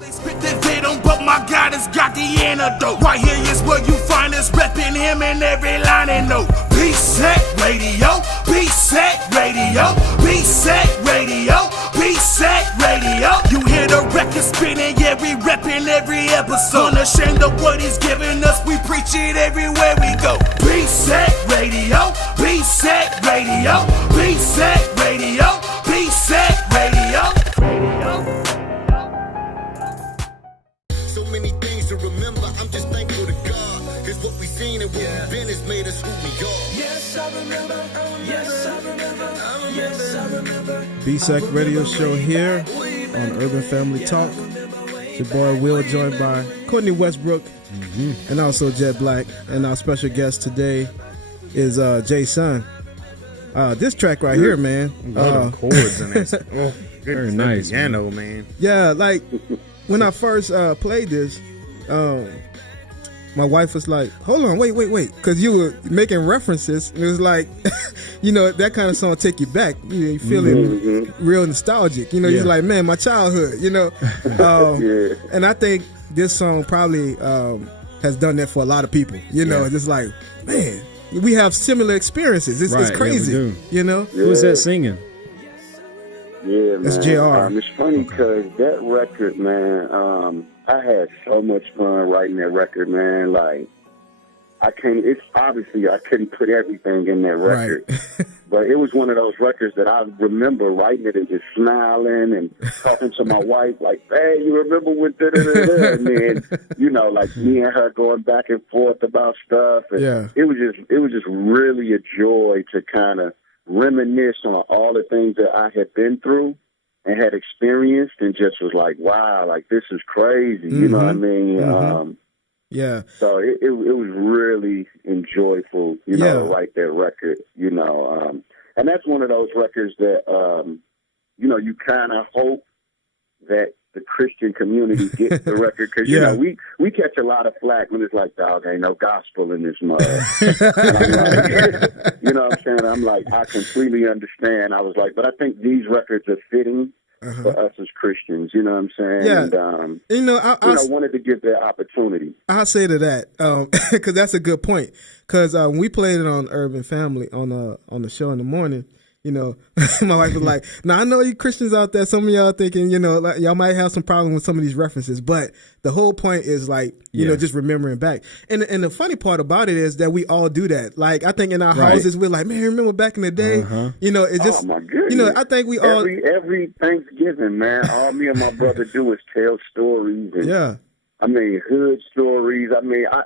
They spit that venom, but my God has got the antidote. Right here is where you find us repping him in every line and note. BSAC Radio, BSAC Radio, BSAC Radio, BSAC Radio. You hear the record spinning, yeah, we repping every episode. Unashamed of what he's giving us, we preach it everywhere we go. BSAC Radio, BSAC Radio, BSAC Radio, BSAC Radio. So many things to remember, I'm just thankful to God. Cause what we seen and what we've been has made us who we are. Yes, I remember, yes, I remember, yes, I remember. BSAC Radio Show here on Urban Family Talk. It's your boy Will, joined by Courtney Westbrook and also Jet Black. And our special guest today is Json. This track right here, man. Chords in this. Oh, very nice. Piano, man. Yeah, like when I first played this, my wife was like, hold on, wait, because you were making references. And it was like, you know, that kind of song take you back. You feeling real nostalgic. You know, you're like, man, my childhood, you know. And I think this song probably has done that for a lot of people. You know, just like, man, we have similar experiences. It's crazy, you know. Who's that singing? Yeah, man. It's JR. It's funny because that record, man, I had so much fun writing that record, man. Like, it's obviously I couldn't put everything in that record. Right. But it was one of those records that I remember writing it and just smiling and talking to my wife, like, hey, you remember when da-da-da-da? And then, you know, like me and her going back and forth about stuff. And it was just really a joy to kind of reminisce on all the things that I had been through and had experienced, and just was like, wow, like this is crazy. You know what I mean? So it was really enjoyable, you know, to write that record, you know. And that's one of those records that, you know, you kind of hope that the Christian community gets the record, because, you know, we catch a lot of flack when it's like, dog, ain't no gospel in this mud. And I'm like, you know what I'm saying? I'm like, I completely understand. I was like, but I think these records are fitting for us as Christians, you know what I'm saying? Yeah. And, you know, I wanted to give that opportunity. I'll say to that, because that's a good point. Because when we played it on Urban Family on the show in the morning, you know, my wife was like, now I know you Christians out there, some of y'all thinking, you know, like, y'all might have some problem with some of these references, but the whole point is like, you know, just remembering back. And the funny part about it is that we all do that. Like, I think in our houses, we're like, man, remember back in the day? You know, it just, oh my goodness. you know, I think we all. Every Thanksgiving, man, all me and my brother do is tell stories. And, I mean, hood stories. I mean, I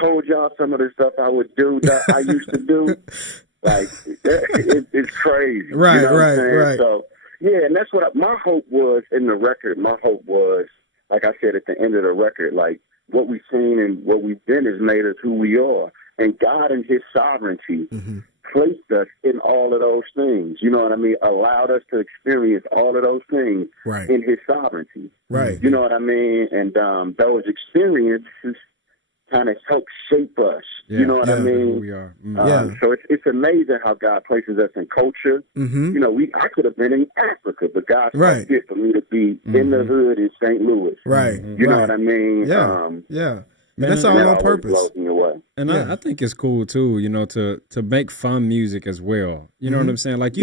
told y'all some of the stuff I would do that I used to do. Like, it's crazy. Right, you know right. So, yeah, and that's what my hope was in the record. My hope was, like I said at the end of the record, like, what we've seen and what we've been has made us who we are. And God in his sovereignty placed us in all of those things. You know what I mean? Allowed us to experience all of those things in his sovereignty. Right. You know what I mean? And those experiences kind of help shape us. You know what I mean? We are. So it's amazing how God places us in culture. You know, I could have been in Africa, but God saw fit for me to be in the hood in St. Louis. Right. You know what I mean? And that's all on purpose. Blows me away. And I think it's cool too, you know, to make fun music as well. You know what I'm saying? Like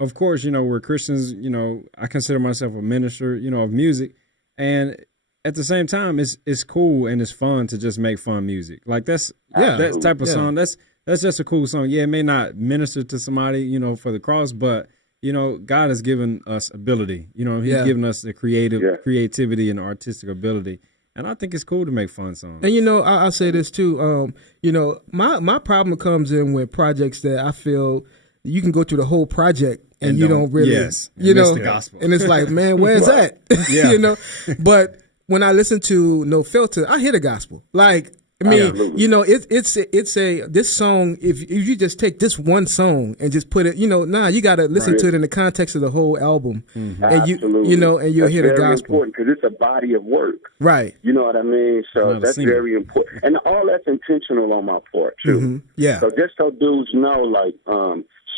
of course, you know, we're Christians, you know, I consider myself a minister, you know, of music. And at the same time, it's cool and it's fun to just make fun music. Like that type of song, that's just a cool song. Yeah, it may not minister to somebody, you know, for the cross, but you know, God has given us ability. You know, he's given us the creativity and artistic ability. And I think it's cool to make fun songs. And you know, I'll say this too. You know, my problem comes in with projects that I feel you can go through the whole project and you don't really, you know, the gospel. And it's like, man, where's that? You know, but when I listen to No Filter, I hear the gospel. Like, I mean, you know, it's this song. If you just take this one song and just put it, you know, you got to listen to it in the context of the whole album, and you know, and you'll hear the gospel. That's very important because it's a body of work, right? You know what I mean? So that's very important, and all that's intentional on my part too. So just so dudes know, like,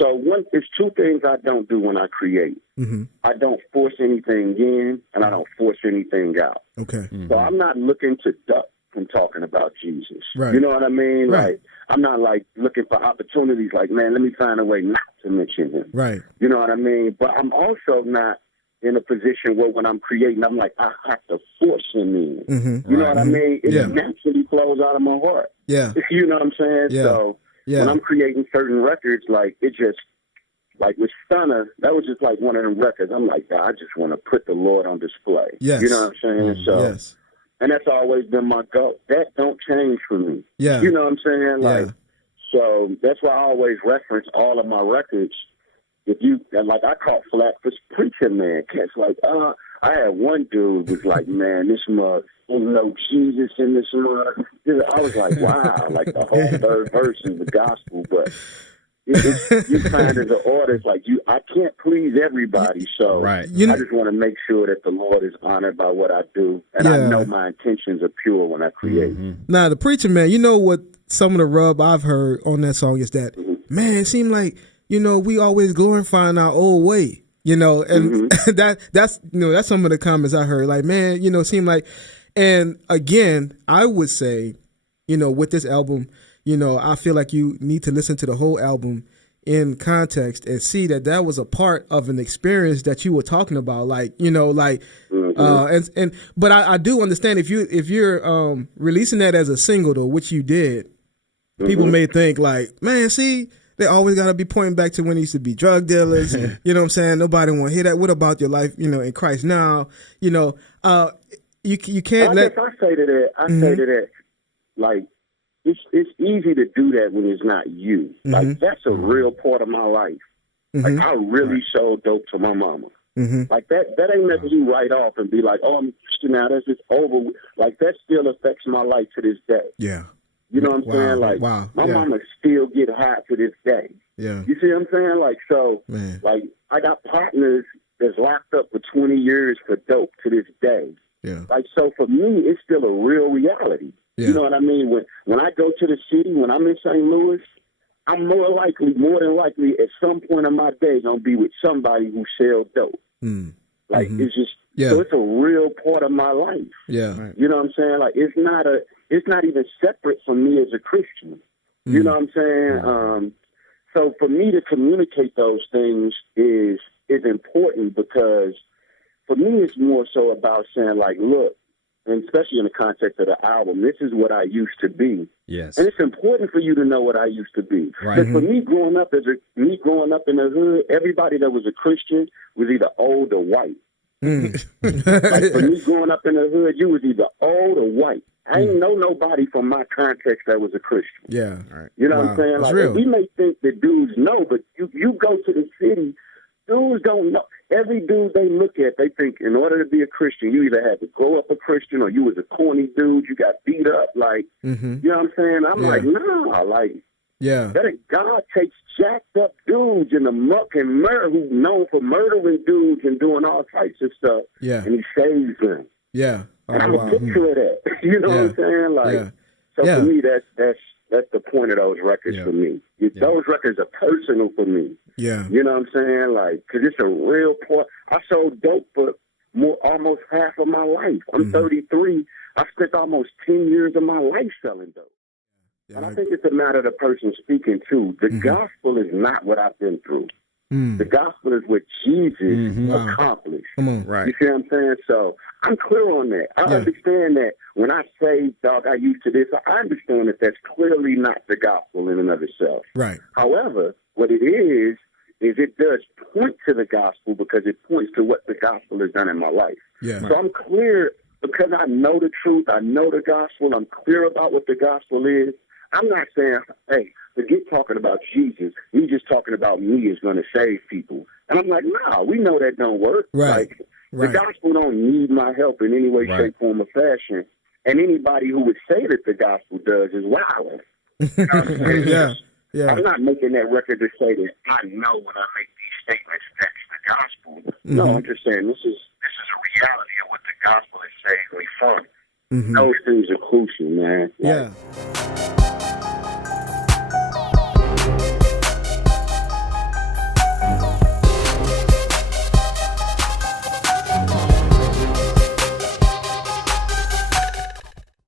So there's two things I don't do when I create. Mm-hmm. I don't force anything in, and I don't force anything out. Okay. Mm-hmm. So I'm not looking to duck from talking about Jesus. Right. You know what I mean? Right. Like, I'm not like looking for opportunities like, man, let me find a way not to mention him. Right. You know what I mean? But I'm also not in a position where when I'm creating, I'm like, I have to force him in. Mm-hmm. You know what I mean? It Yeah. naturally flows out of my heart. Yeah. You know what I'm saying? Yeah. So when I'm creating certain records, like, it just, like with Stunner, that was just like one of them records. I'm like, I just want to put the Lord on display. Yes. You know what I'm saying? So, Yes. and that's always been my goal. That don't change for me. Yeah. You know what I'm saying? Yeah. Like, so that's why I always reference all of my records. If you, and like, I caught flack for Preacher Man. Cats like, I had one dude was like, man, this mug, ain't no Jesus in this mug. I was like, wow, like the whole third verse is the gospel, but you find as an artist, like I can't please everybody, so Right. I just want to make sure that the Lord is honored by what I do, and I know my intentions are pure when I create. Now, the Preacher Man, you know what some of the rub I've heard on that song is that, man, it seemed like, we always glorifying our old way, and that's some of the comments I heard. Like, man, it seemed like, and again, I would say, with this album, I feel like you need to listen to the whole album in context and see that was a part of an experience that you were talking about. Like, but I do understand if you're releasing that as a single though, which you did, people may think like, man, see, they always got to be pointing back to when they used to be drug dealers. And, you know what I'm saying? Nobody want to hear that. What about your life, in Christ now? You can't I guess I say to that. I say to that, like, it's easy to do that when it's not you. Like, that's a real part of my life. Like, I really showed dope to my mama. Like, that ain't nothing you write off and be like, oh, I'm Christian now, that's just over. Like, that still affects my life to this day. Yeah. You know what I'm saying? Like, my mama still get high to this day. Yeah. You see what I'm saying? Like, so, like, I got partners that's locked up for 20 years for dope to this day. Yeah. Like, so for me, it's still a real reality. Yeah. You know what I mean? When I go to the city, when I'm in St. Louis, I'm more than likely, at some point in my day, going to be with somebody who sells dope. Like, it's just, so it's a real part of my life. Yeah. Right. You know what I'm saying? Like, it's not even separate from me as a Christian. You know what I'm saying? So for me to communicate those things is important, because for me, it's more so about saying, like, look, and especially in the context of the album, this is what I used to be. Yes. And it's important for you to know what I used to be. Right. Because for me growing up in the hood, everybody that was a Christian was either old or white. Like, for me growing up in the hood, you was either old or white. I ain't know nobody from my context that was a Christian. Yeah. Right. You know what I'm saying? That's Like, real. we may think that dudes know, but you go to the city, dudes don't know. Every dude they look at, they think in order to be a Christian, you either had to grow up a Christian or you was a corny dude, you got beat up. Like, you know what I'm saying? I'm like, nah, like, that God takes jacked up dudes in the muck and murder who's known for murdering dudes and doing all types of stuff. Yeah. And he saves them. Yeah. And I'm a picture of that. You know what I'm saying? Like, so for me, that's the point of those records for me. Those records are personal for me. Yeah. You know what I'm saying? Like, because it's a real part. I sold dope for almost half of my life. I'm 33. I spent almost 10 years of my life selling dope. Yeah, and I think it's a matter of the person speaking too. The gospel is not what I've been through. The gospel is what Jesus accomplished. Come on. Right. You see what I'm saying? So I'm clear on that. I understand that when I say, dog, I used to this, I understand that that's clearly not the gospel in and of itself. Right. However, what it is it does point to the gospel, because it points to what the gospel has done in my life. Yeah. So I'm clear, because I know the truth, I know the gospel, I'm clear about what the gospel is. I'm not saying, hey, forget talking about Jesus. Me just talking about me is going to save people. And I'm like, nah, we know that don't work. Right. Like, the gospel don't need my help in any way, shape, form, or fashion. And anybody who would say that the gospel does is wild. You know what I'm saying? Yeah. I'm not making that record to say that I know when I make these statements that's the gospel. No, I'm just saying this is a reality of what the gospel has saved me from. Those things are crucial, man. Yeah.